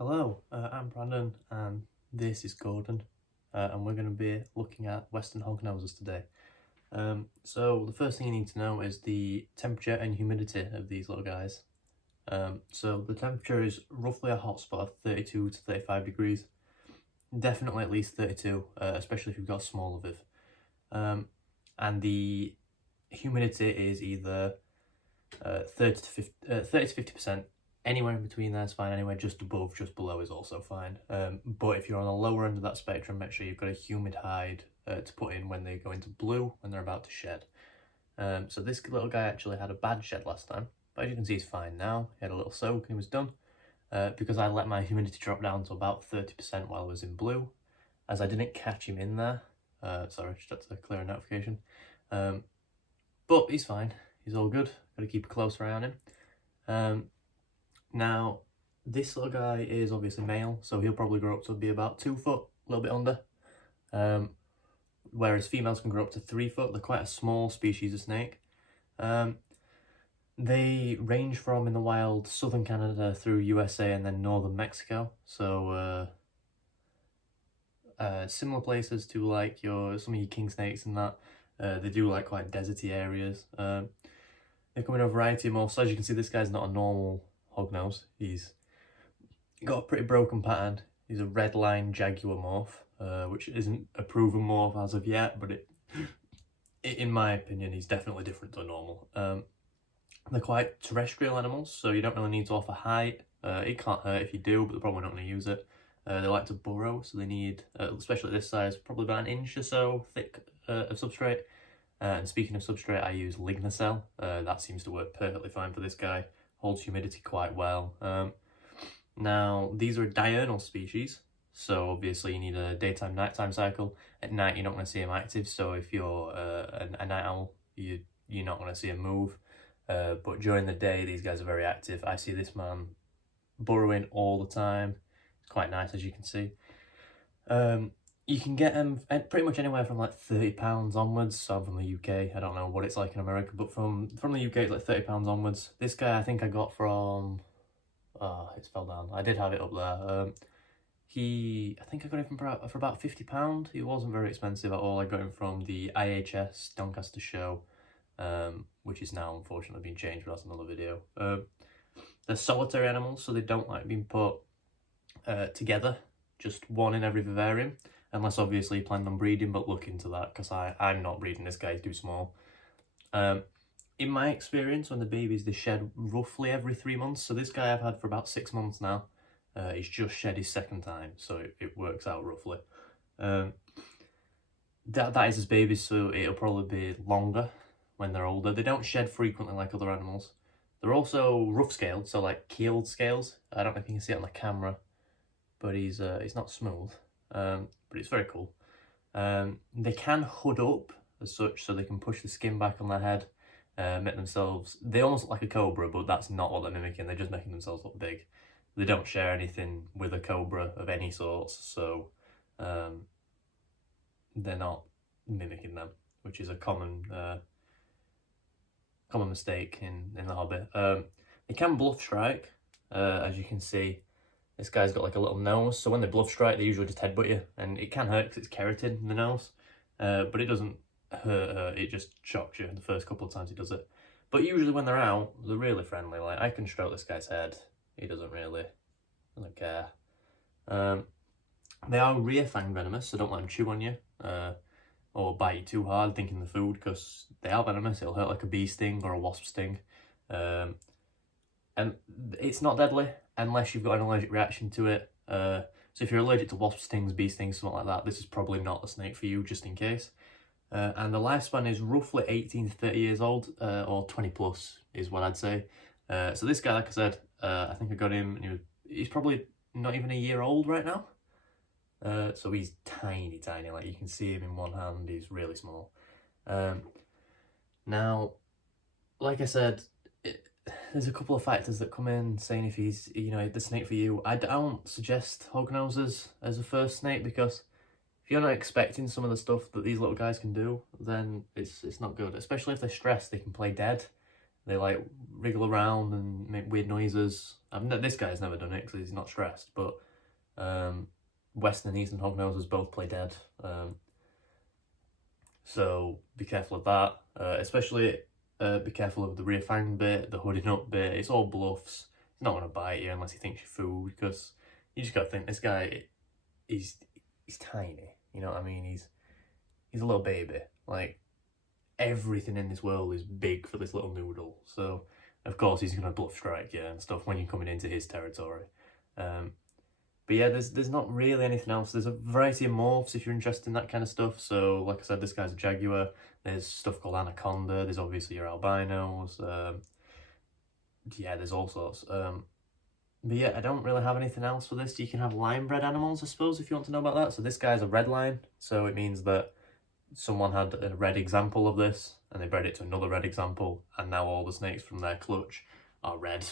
Hello, I'm Brandon and this is Gordan, and we're going to be looking at Western Hognoses today. So the first thing you need to know is the temperature and humidity of these little guys. So the temperature is roughly a hot spot of 32 to 35 degrees, definitely at least 32, especially if you've got a smaller viv. And the humidity is either 30 to 50%. Anywhere in between there is fine, anywhere just above, just below is also fine. But if you're on the lower end of that spectrum, make sure you've got a humid hide to put in when they go into blue, when they're about to shed. So this little guy actually had a bad shed last time, but as you can see he's fine now. He had a little soak and he was done. Because I let my humidity drop down to about 30% while I was in blue, as I didn't catch him in there. Sorry, just had to clear a notification. But he's fine, he's all good, got to keep a closer eye on him. Now, this little guy is obviously male, so he'll probably grow up to be about 2 foot, a little bit under. Whereas females can grow up to 3 foot. They're quite a small species of snake. They range from in the wild southern Canada through USA and then northern Mexico. So similar places to like some of your king snakes and that. They do like quite deserty areas. They come in a variety of morphs. So as you can see, this guy's not a normal hognose. He's got a pretty broken pattern. He's a red line jaguar morph, which isn't a proven morph as of yet, but in my opinion, he's definitely different to a normal. They're quite terrestrial animals, so you don't really need to offer height. It can't hurt if you do, but they're probably not going to use it. They like to burrow, so they need, especially this size, probably about 1 inch or so thick of substrate. And speaking of substrate, I use lignocell. That seems to work perfectly fine for this guy. Holds humidity quite well. Now, these are diurnal species, so obviously you need a daytime-nighttime cycle. At night, you're not going to see them active, so if you're a night owl, you're not going to see them move. But during the day, these guys are very active. I see this man burrowing all the time. It's quite nice, as you can see. You can get them pretty much anywhere from like £30 onwards. So I'm from the UK. I don't know what it's like in America, but from the UK, it's like £30 onwards. This guy I think I got from... Oh, it fell down. I did have it up there. I think I got it for about £50. He wasn't very expensive at all. I got him from the IHS Doncaster show, which is now unfortunately being changed, but that's another video. They're solitary animals, so they don't like being put together, just one in every vivarium, unless obviously you plan on breeding, but look into that, because I'm not breeding this guy, he's too small. In my experience, when the babies, they shed roughly every 3 months, so this guy I've had for about 6 months now. He's just shed his second time, so it works out roughly. That is his babies, so it'll probably be longer when they're older. They don't shed frequently like other animals. They're also rough scaled, so like keeled scales. I don't know if you can see it on the camera, but he's not smooth, but it's very cool. They can hood up as such, so they can push the skin back on their head, make themselves, they almost look like a cobra, but that's not what they're mimicking. They're just making themselves look big. They don't share anything with a cobra of any sorts, so they're not mimicking them, which is a common mistake in the hobby. They can bluff strike, as you can see. This guy's got like a little nose, so when they bluff strike, they usually just headbutt you, and it can hurt because it's keratin in the nose, but it doesn't hurt, it just shocks you the first couple of times he does it. But usually when they're out, they're really friendly. Like, I can stroke this guy's head, he doesn't care. They are rear fang venomous, so don't let them chew on you, or bite you too hard thinking the food, because they are venomous. It'll hurt like a bee sting or a wasp sting. And it's not deadly unless you've got an allergic reaction to it. So if you're allergic to wasp stings, bee stings, something like that, this is probably not the snake for you, just in case. And the lifespan is roughly 18 to 30 years old, or 20 plus is what I'd say. So this guy, like I said, I think I got him, and he's probably not even a year old right now. So he's tiny, like you can see him in one hand, he's really small. Now, like I said, there's a couple of factors that come in saying if he's, the snake for you. I don't suggest hognoses as a first snake, because if you're not expecting some of the stuff that these little guys can do, then it's not good. Especially if they're stressed, they can play dead. They like wriggle around and make weird noises. This guy's never done it because he's not stressed, but Western and Eastern hognoses both play dead. So be careful of that, especially be careful of the rear fang bit, the hooding up bit. It's all bluffs. He's not going to bite you unless he thinks you're food, because you just got to think this guy, he's tiny, you know what I mean? He's a little baby. Like, everything in this world is big for this little noodle. So of course he's going to bluff strike you and stuff when you're coming into his territory. But yeah, there's not really anything else. There's a variety of morphs if you're interested in that kind of stuff. So like I said, this guy's a jaguar. There's stuff called anaconda. There's obviously your albinos. Yeah, there's all sorts. But yeah, I don't really have anything else for this. You can have line-bred animals, I suppose, if you want to know about that. So this guy's a red line. So it means that someone had a red example of this and they bred it to another red example, and now all the snakes from their clutch are red.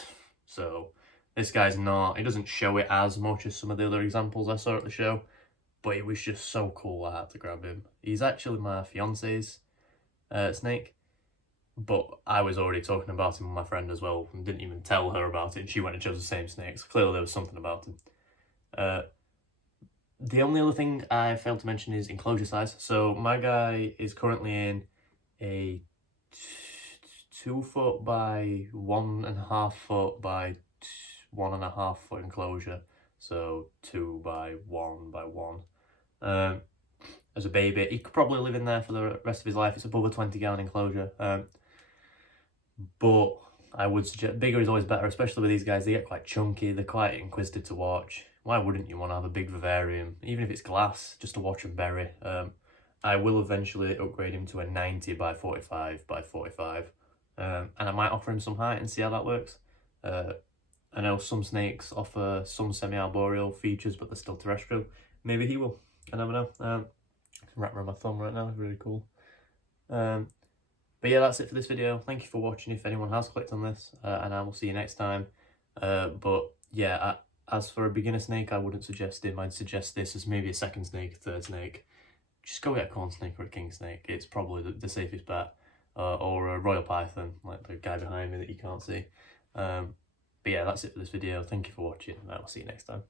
So this guy's not, he doesn't show it as much as some of the other examples I saw at the show, but it was just so cool I had to grab him. He's actually my fiance's snake, but I was already talking about him with my friend as well and didn't even tell her about it, and she went and chose the same snakes. Clearly there was something about him. The only other thing I failed to mention is enclosure size. So my guy is currently in a 2 foot by 1.5 foot by 1.5 foot enclosure. So 2 by 1 by 1. As a baby, he could probably live in there for the rest of his life. It's above a 20-gallon enclosure. But I would suggest bigger is always better, especially with these guys. They get quite chunky. They're quite inquisitive to watch. Why wouldn't you want to have a big vivarium, even if it's glass, just to watch them bury? I will eventually upgrade him to a 90 by 45 by 45, and I might offer him some height and see how that works. I know some snakes offer some semi-arboreal features, but they're still terrestrial. Maybe he will. I never know. Wrap around my thumb right now, really cool. But yeah, that's it for this video. Thank you for watching if anyone has clicked on this, and I will see you next time. But yeah, as for a beginner snake, I wouldn't suggest him. I'd suggest this as maybe a second snake, a third snake. Just go get a corn snake or a king snake. It's probably the safest bet. Or a royal python, like the guy behind me that you can't see. But yeah, that's it for this video. Thank you for watching, and I'll see you next time.